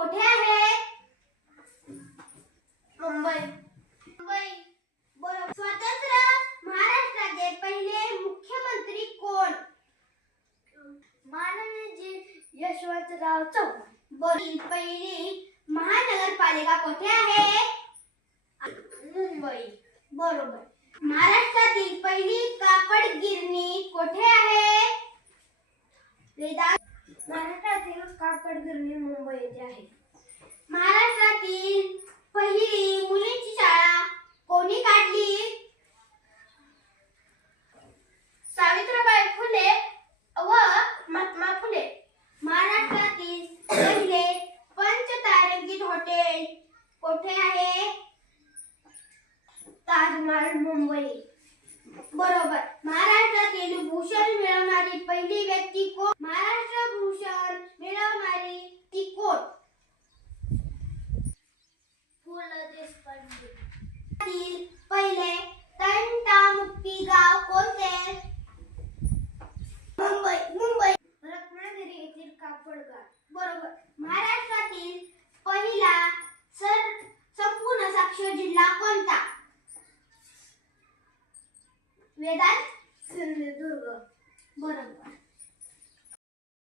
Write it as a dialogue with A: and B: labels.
A: विद्यापीठ कोठे आहे? मुंबई. मुंबई. बरोबर स्वतंत्र महाराष्ट्राचे पहिले मुख्यमंत्री कोण? माननीय यशवंतराव चव्हाण. बरोबर पहिली महानगरपालिका कोठे आहे? मुंबई. बरोबर. महाराष्ट्रातील पहिली कापड गिरणी कोठे आहे? वेदा महाराष्ट्रातील मुंबई आहे. महाराष्ट्रातील पहिली मुलींची शाळा कोणी काढली? सावित्रीबाई फुले व महात्मा फुले. महाराष्ट्रातील पहिले पंचतारांकित हॉटेल कोठे आहे? ताजमहल मुंबई. बरोबर. पहिले तंटा मुक्ती गाव कोणते? मुंबई मुंबई. रत्नागिरी येथील कापडगार बरोबर. महाराष्ट्रातील पहिला सर संपूर्ण साक्षर जिल्हा कोणता? वेदांत सिंधुदुर्ग. बरोबर.